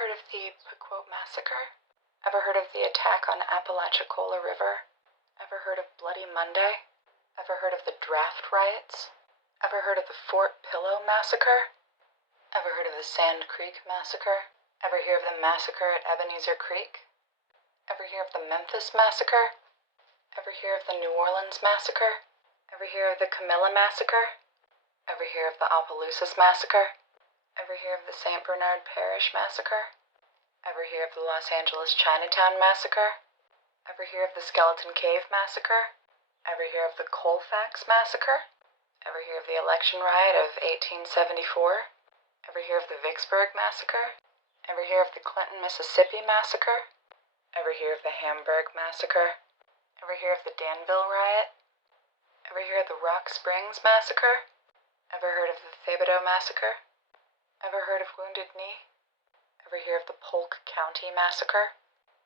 heard of the Pequot Massacre? Ever heard of the attack on Apalachicola River? Ever heard of Bloody Monday? Ever heard of the draft riots? Ever heard of the Fort Pillow Massacre? Ever heard of the Sand Creek Massacre? Ever hear of the massacre at Ebenezer Creek? Ever hear of the Memphis Massacre? Ever hear of the New Orleans Massacre? Ever hear of the Camilla Massacre? Ever hear of the Opelousas Massacre? Ever hear of the St. Bernard Parish Massacre? Ever hear of the Los Angeles Chinatown Massacre? Ever hear of the Skeleton Cave Massacre? Ever hear of the Colfax Massacre? Ever hear of the election riot of 1874? Ever hear of the Vicksburg Massacre? Ever hear of the Clinton, Mississippi Massacre? Ever hear of the Hamburg Massacre? Ever hear of the Danville Riot? Ever hear of the Rock Springs Massacre? Ever heard of the Thibodaux Massacre? Ever heard of Wounded Knee? Ever hear of the Polk County Massacre?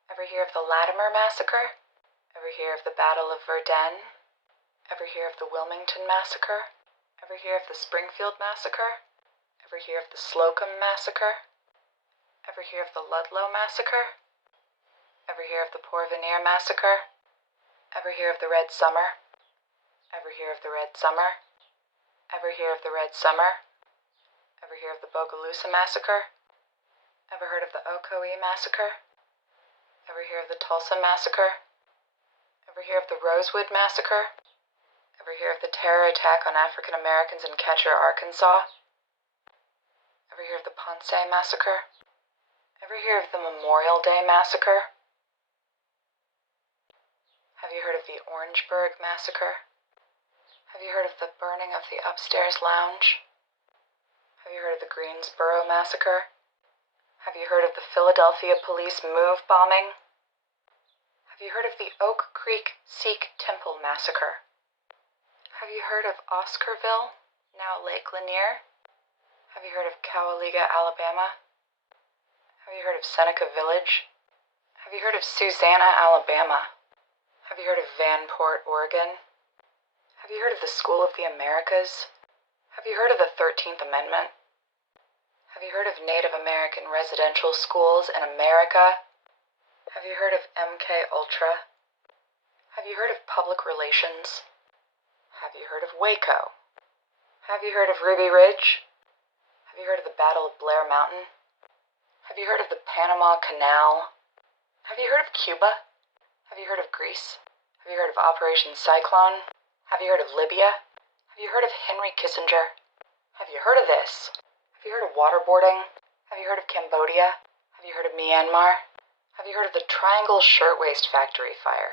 Ever hear of the Latimer Massacre? Ever hear of the Battle of Verdun? Ever hear of the Wilmington Massacre? Ever hear of the Springfield Massacre? Ever hear of the Slocum Massacre? Ever hear of the Ludlow Massacre? Ever hear of the Porvenir Massacre? Ever hear of the Red Summer? Ever hear of the Red Summer? Ever hear of the Red Summer? Ever hear of the Bogalusa Massacre? Ever heard of the Ocoee Massacre? Ever hear of the Tulsa Massacre? Ever hear of the Rosewood Massacre? Ever hear of the terror attack on African Americans in Ketcher, Arkansas? Ever hear of the Ponce Massacre? Ever hear of the Memorial Day Massacre? Have you heard of the Orangeburg Massacre? Have you heard of the burning of the upstairs lounge? Have you heard of the Greensboro Massacre? Have you heard of the Philadelphia police move bombing? Have you heard of the Oak Creek Sikh Temple Massacre? Have you heard of Oscarville, now Lake Lanier? Have you heard of Cowaliga, Alabama? Have you heard of Seneca Village? Have you heard of Susanna, Alabama? Have you heard of Vanport, Oregon? Have you heard of the School of the Americas? Have you heard of the 13th Amendment? Have you heard of Native American residential schools in America? Have you heard of MK Ultra? Have you heard of public relations? Have you heard of Waco? Have you heard of Ruby Ridge? Have you heard of the Battle of Blair Mountain? Have you heard of the Panama Canal? Have you heard of Cuba? Have you heard of Greece? Have you heard of Operation Cyclone? Have you heard of Libya? Have you heard of Henry Kissinger? Have you heard of this? Have you heard of waterboarding? Have you heard of Cambodia? Have you heard of Myanmar? Have you heard of the Triangle Shirtwaist Factory fire?